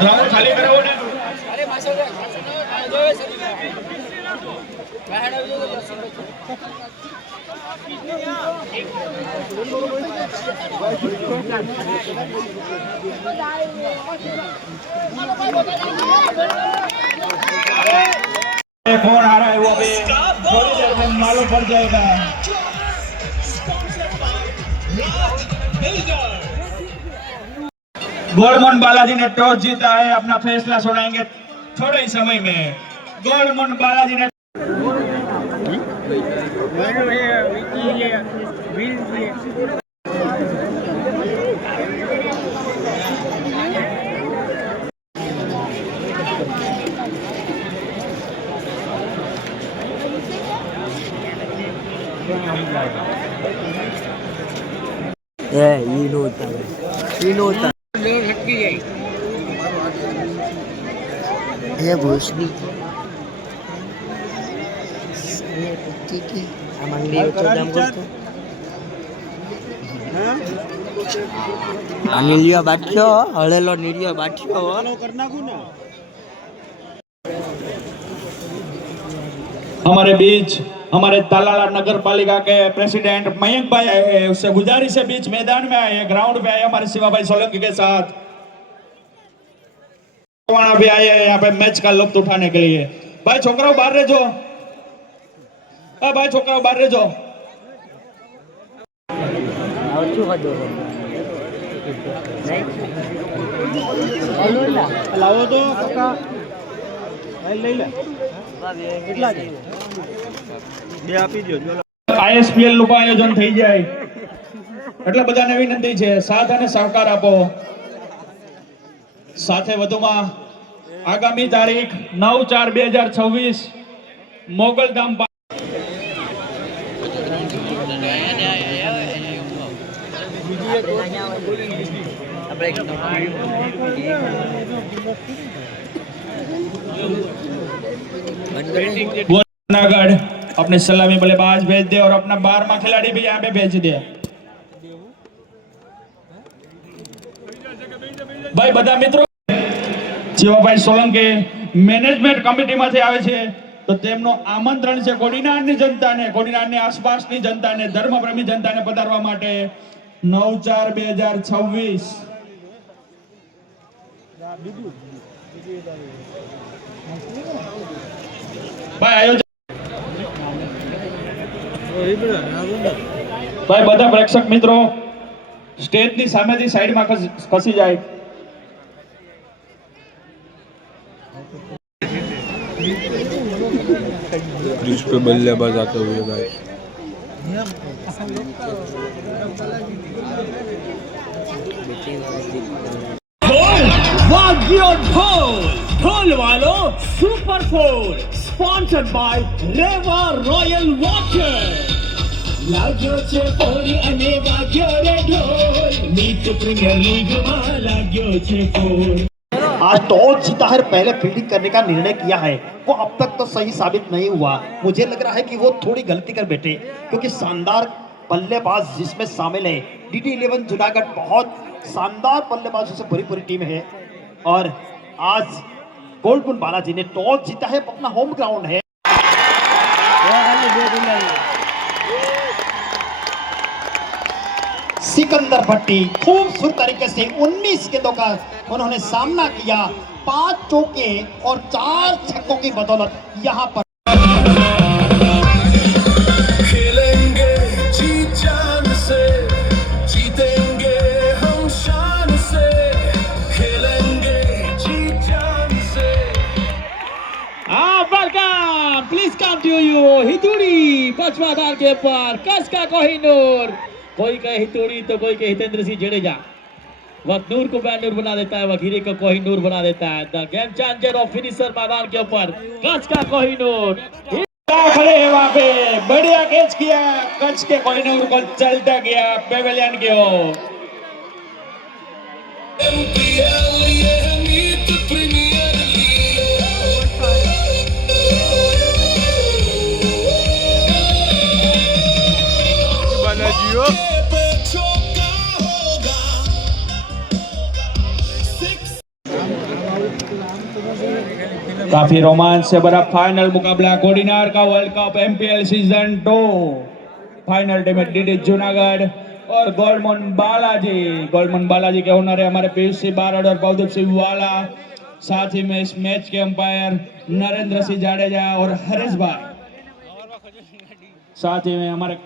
Ground खाली करावो ने कौन आ रहा है वो अभी थोड़ी देर में मालूम पड़ जाएगा। गोल्डमोहन बालाजी ने टॉस जीता है, अपना फैसला सुनाएंगे थोड़े ही समय में। गोल्डमोहन बालाजी ने ये भूसड़ी નીલિયો બાઠ્યો હળેલો નીલિયો બાઠ્યો हमारे बीच हमारे तालाला नगर पालिका के प्रेसिडेंट मयंक भाई आए हैं, उससे गुजारिश है बीच मैदान में आए, ग्राउंड पे आए हमारे शिवा भाई सोलंकी के साथ। भी आए हैं यहाँ पे मैच का लुत्फ उठाने के लिए। भाई छोकराओ बाहर रह जाओ, भाई छोकराओ बाहर रह जाओ। लावो तो काका લઈ લે કેટલા છે બે આપી દો આઈએસપીએલ નું આયોજન થઈ જાય એટલે બધાને વિનંતી છે સાથ અને સહકાર આપો। સાથે વધુમાં આગામી તારીખ 9/4/2026 મોગલધામ जूनागढ़ अपने सलामी बल्लेबाज भेज दे और अपना 12वां खिलाड़ी भी यहाँ पे भेज दे। भाई बता मित्रों शिवाभाई सोलंकी मैनेजमेंट कमिटी में आवे छे तो तेमनो आमंत्रण छे कोડીનારની જનતાને કોડીનારની આસપાસની જનતાને ધર્મપ્રેમી જનતાને પધારવા માટે 9/4/2026 ભાઈ આયોજન ભાઈ બધા પ્રેક્ષક મિત્રો સ્ટેજની સામેથી સાઈડમાં ખસી જાય। क्रीज पे बल्लेबाज आते हुए गाइस ढोल वालों super 4 sponsored by Reva royal water लाग्यो छे फोरी अने वाग्यो रे ढोल नीच प्रीमियर लीग में लाग्यो छे फोर। आज टॉस जीता है, पहले फील्डिंग करने का निर्णय किया है, वो अब तक तो सही साबित नहीं हुआ। मुझे लग रहा है कि वो थोड़ी गलती कर बैठे क्योंकि शानदार बल्लेबाज जिसमें शामिल है DD11 जूनागढ़, बहुत शानदार बल्लेबाजों से भरी टीम है। और आज गोल्डमोहन बालाजी ने टॉस जीता है, अपना होम ग्राउंड है। सिकंदर भट्टी खूबसूरत तरीके से 19 गेंदों का उन्होंने सामना किया, 5 चौके और 4 छक्कों की बदौलत यहाँ पर खेलेंगे जी जान से, जीतेंगे हम शान से, खेलेंगे जी जान से। Welcome, please come to you हितूड़ी पचवादार के ऊपर कस का कोहिनूर। कोई कहे हितूड़ी तो कोई कहे हितेंद्र सिंह जडेजा। वक्त नूर को बैनूर बना देता है, वकीरे को कोहिनूर बना देता है। The game changer of finisher मैदान के ऊपर कच का कोहिनूर खड़े हैं वहां पे, बढ़िया कैच किया, कच के कोहिनूर को चलता गया पेवेलियन की ओर। काफी रोमांच से भरा फाइनल मुकाबला कोडिनार का world cup MPL season 2 final team DD Junagadh और गोल्डमन बालाजी के ओनर है हमारे पीयूष सिंह बारड़ और भवदीप सिंह वाला। साथ ही में इस मैच के अंपायर नरेंद्र सिंह जाडेजा और हरीश भाई। साथ ही में हमारे